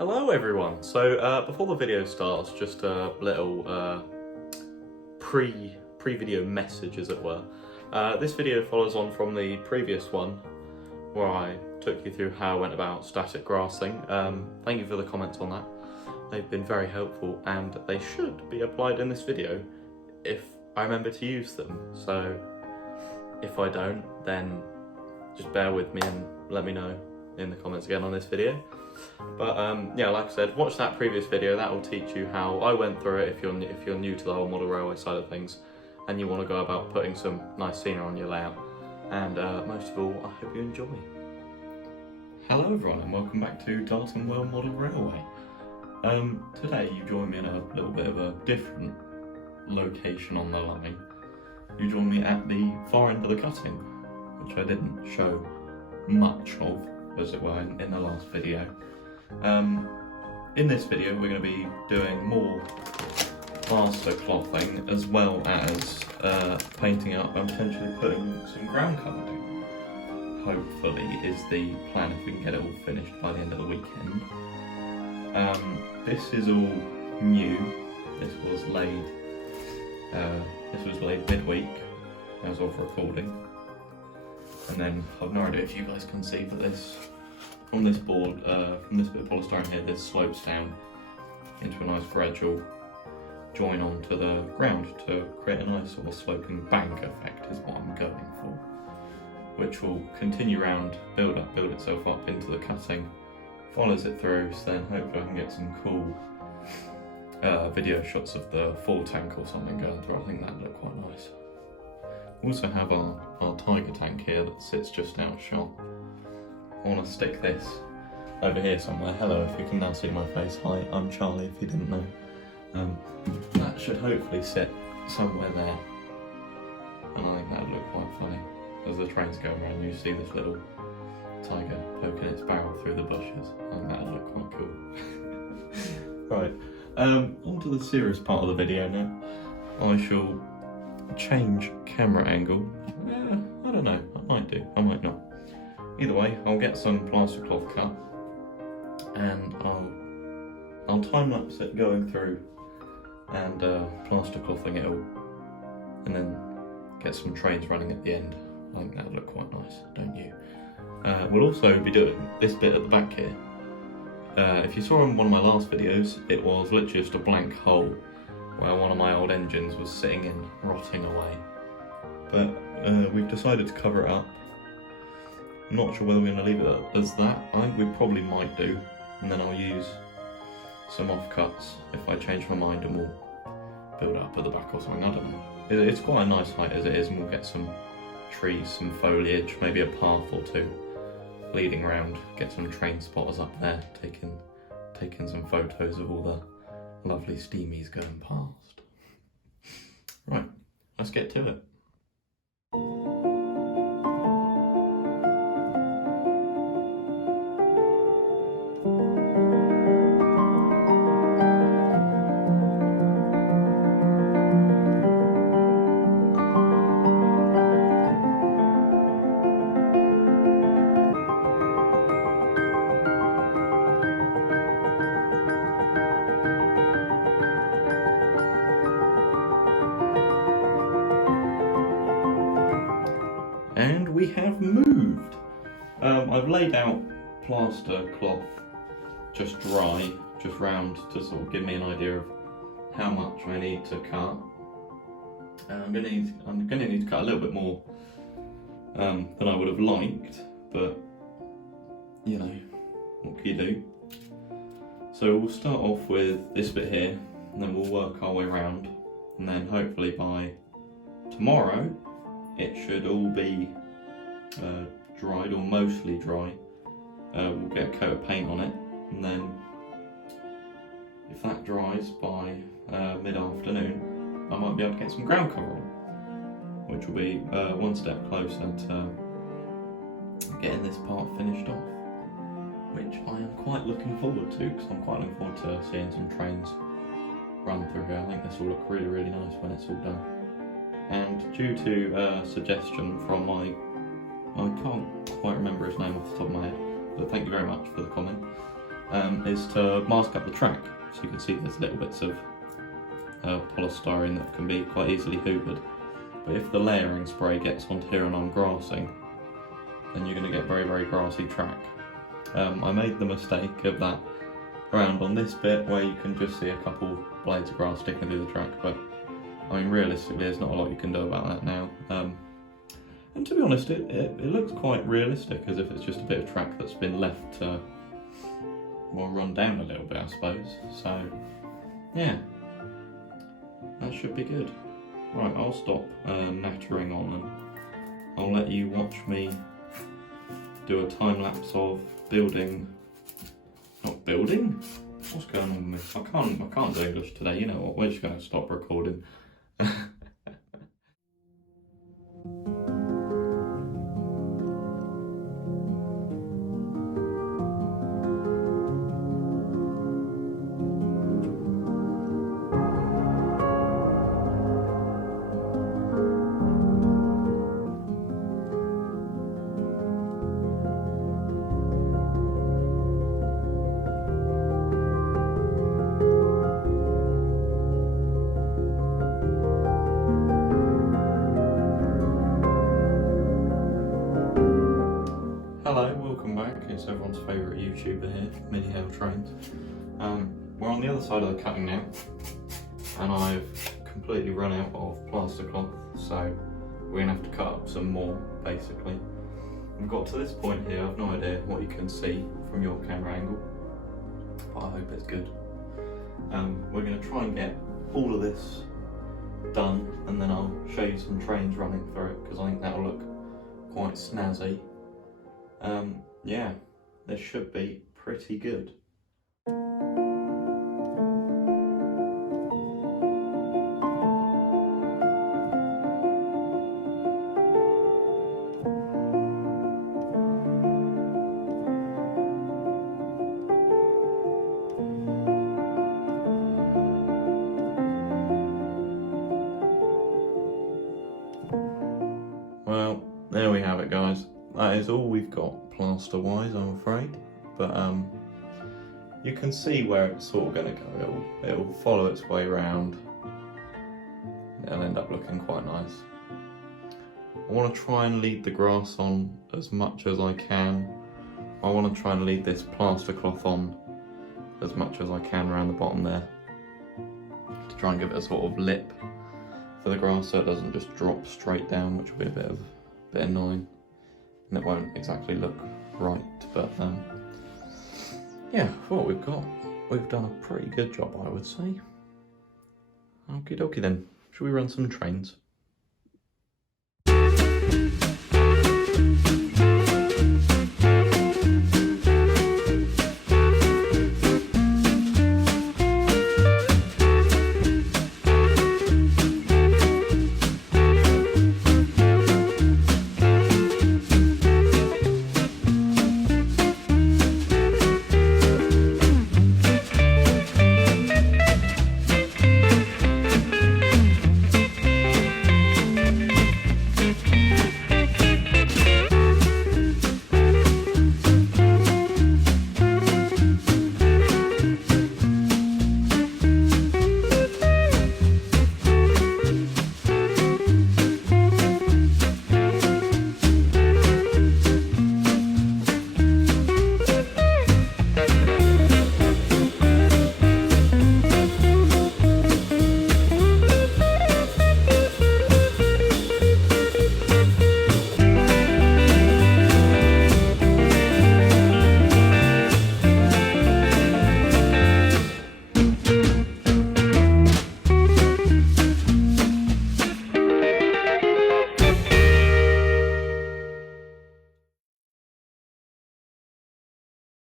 Hello everyone. So before the video starts, just a little pre-video message, as it were. This video follows on from the previous one where I took you through how I went about static grassing. Thank you for the comments on that. They've been very helpful and they should be applied in this video if I remember to use them. So if I don't, then just bear with me and let me know in the comments again on this video. But yeah, like I said, watch that previous video. That will teach you how I went through it if you're new to the whole model railway side of things and you want to go about putting some nice scenery on your layout. And most of all, I hope you enjoy. Hello everyone and welcome back to Darton Well Model Railway. Today you join me in a little bit of a different location on the line. You join me at the far end of the cutting, which I didn't show much of, as it were, in the last video. In this video we're going to be doing more plaster clothing as well as painting up and potentially putting some ground cover down. Hopefully is the plan if we can get it all finished by the end of the weekend. This is all new. This was laid midweek as of recording. And then I've no idea if you guys can see, but this, from this board, from this bit of polystyrene here, this slopes down into a nice gradual join onto the ground to create a nice sort of sloping bank effect is what I'm going for, which will continue round, build itself up into the cutting, follows it through, so then hopefully I can get some cool video shots of the full tank or something going through. I think that'd look quite nice. We also have our tiger tank here that sits just out of shot. I want to stick this over here somewhere. Hello, if you can now see my face. Hi, I'm Charlie, if you didn't know. That should hopefully sit somewhere there. And I think that would look quite funny. As the train's going around, you see this little tiger poking its barrel through the bushes. I think that would look quite cool. Right, on to the serious part of the video now. I shall change camera angle. I don't know, I might do, I might not. Either way, I'll get some plaster cloth cut and I'll time lapse it going through and plaster clothing it all, and then get some trains running at the end. I think that'll look quite nice, don't you? We'll also be doing this bit at the back here. If you saw in one of my last videos, it was literally just a blank hole where one of my old engines was sitting in, rotting away. But we've decided to cover it up. I'm not sure whether we're going to leave it as that. I think we probably might do, and then I'll use some offcuts if I change my mind, and we'll build up at the back or something. I don't know. It's quite a nice height as it is, and we'll get some trees, some foliage, maybe a path or two leading around, get some train spotters up there, taking some photos of all the lovely steamies going past. Right, let's get to it. And we have moved. I've laid out plaster cloth just dry, just round, to sort of give me an idea of how much I need to cut. I'm gonna need to cut a little bit more than I would have liked, but you know, what can you do? So we'll start off with this bit here, and then we'll work our way around, and then hopefully by tomorrow it should all be dried, or mostly dry. We'll get a coat of paint on it, and then if that dries by mid-afternoon, I might be able to get some ground cover on, which will be one step closer to getting this part finished off, which I am quite looking forward to, because I'm quite looking forward to seeing some trains run through here. I think this will look really, really nice when it's all done. And due to a suggestion from I can't quite remember his name off the top of my head, but thank you very much for the comment. is to mask up the track. So you can see there's little bits of polystyrene that can be quite easily hoovered. But if the layering spray gets onto here and I'm grassing, then you're going to get very, very grassy track. I made the mistake of that ground on this bit where you can just see a couple blades of grass sticking through the track, but I mean realistically there's not a lot you can do about that now. And to be honest, it looks quite realistic, as if it's just a bit of track that's been left to, well, run down a little bit, I suppose. So yeah, that should be good. Right, I'll stop nattering on and I'll let you watch me do a time lapse of building. Not building? What's going on with me? I can't do English today. You know what? We're just going to stop recording. Hello, welcome back. It's everyone's favourite YouTuber here, Mini Hail Trains. We're on the other side of the cutting now, and I've completely run out of plaster cloth, so we're going to have to cut up some more, basically. We've got to this point here, I've no idea what you can see from your camera angle, but I hope it's good. We're going to try and get all of this done, and then I'll show you some trains running through it, because I think that'll look quite snazzy. Yeah, this should be pretty good. Well, there we have it, guys. That is all we've got plaster wise, I'm afraid, but you can see where it's sort of going to go. It'll follow its way around. It'll end up looking quite nice. I want to try and lead the grass on as much as I can. I want to try and lead this plaster cloth on as much as I can around the bottom there, to try and give it a sort of lip for the grass so it doesn't just drop straight down, which will be a bit annoying. And it won't exactly look right, but yeah, for what we've got, we've done a pretty good job, I would say. Okie dokie then, shall we run some trains?